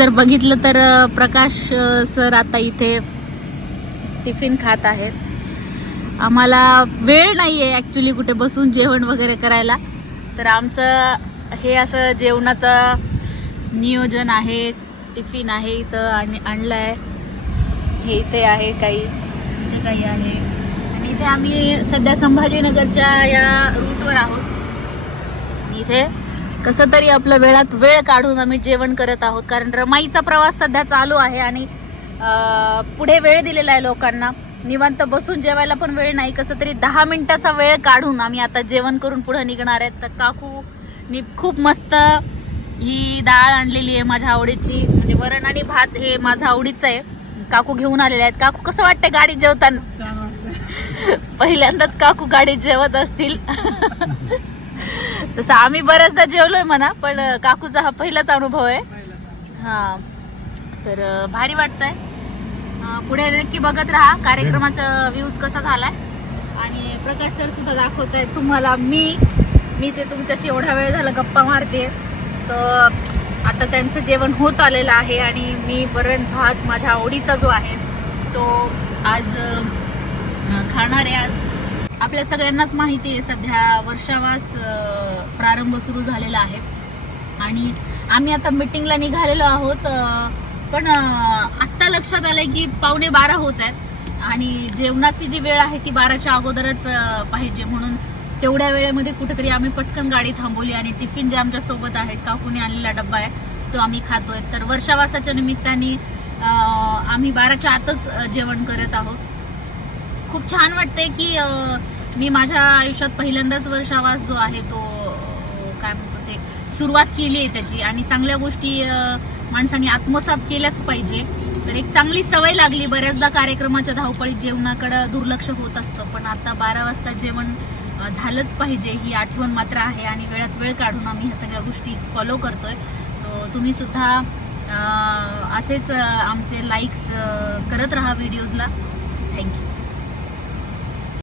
जर बघितलं तर प्रकाश सर आता इथे टिफिन खात आहेत. आम्हाला वेळ नाही आहे ॲक्च्युली कुठे बसून जेवण वगैरे करायला. तर आमचं हे असं जेवणाचं नियोजन आहे टिफिन आहे इथं आणि आणलं आहे हे इथे आहे काही इथे काही आहे. आणि इथे आम्ही सध्या संभाजीनगरच्या या रूटवर आहोत. इथे कसं तरी आपलं वेळात वेळ काढून आम्ही जेवण करत आहोत. कारण रमाईचा प्रवास सध्या चालू आहे आणि पुढे वेळ दिलेला आहे लोकांना. निवांत बसून जेवायला पण वेळ नाही. कसं तरी दहा मिनिटाचा वेळ काढून आम्ही आता जेवण करून पुढे निघणार आहेत. तर काकू नी खूप मस्त ही डाळ आणलेली आहे माझ्या आवडीची. म्हणजे वरण आणि भात हे माझं आवडीचं आहे. काकू घेऊन आलेले आहेत. काकू कसं वाटतं गाडी जेवताना? पहिल्यांदाच काकू गाडीत जेवत असतील. तसं आम्ही बऱ्याचदा जेवलोय म्हणा पण काकूचा हा पहिलाच अनुभव आहे. हा. तर भारी वाटतंय. पुढे नक्की बघत राहा. कार्यक्रमाचा व्ह्यूज कसा झालाय? आणि प्रकाश सर सुद्धा दाखवत आहेत तुम्हाला मी. मी जे तुमच्याशी एवढा वेळ झाला गप्पा मारते सो आता त्यांचं जेवण होत आलेलं आहे आणि मी वरण भात माझ्या आवडीचा जो आहे तो आज खाणार आहे आज. आपल्या सगळ्यांनाच माहिती आहे सध्या वर्षावास प्रारंभ सुरू झालेला आहे. आणि आम्ही आता मिटिंगला निघालेलो आहोत पण आत्ता लक्षात आलंय की पावणे बारा होत आहेत. आणि जेवणाची जी वेळ आहे ती बाराच्या अगोदरच पाहिजे. म्हणून तेवढ्या वेळेमध्ये कुठेतरी आम्ही पटकन गाडी थांबवली आणि टिफिन जे आमच्यासोबत आहेत काकूने आणलेला डब्बा आहे तो आम्ही खातोय. तर वर्षावासाच्या निमित्ताने आम्ही बाराच्या आतच जेवण करत आहोत. खूप छान वाटतंय की मी माझ्या आयुष्यात पहिल्यांदाच वर्षावास जो आहे तो काय म्हणतो ते सुरुवात केली आहे त्याची. आणि चांगल्या गोष्टी माणसाने आत्मसात केल्याच पाहिजे. तर एक चांगली सवय लागली. बऱ्याचदा कार्यक्रमाच्या धावपळीत जेवणाकडं दुर्लक्ष होत असतं. पण आता बारा वाजता जेवण झालंच पाहिजे. ही आठवण मात्र आहे आणि वेळात वेळ काढून आम्ही ह्या सगळ्या गोष्टी फॉलो करतोय. सो तुम्ही सुद्धा असेच आमचे लाईक्स करत राहा व्हिडिओजला थँक्यू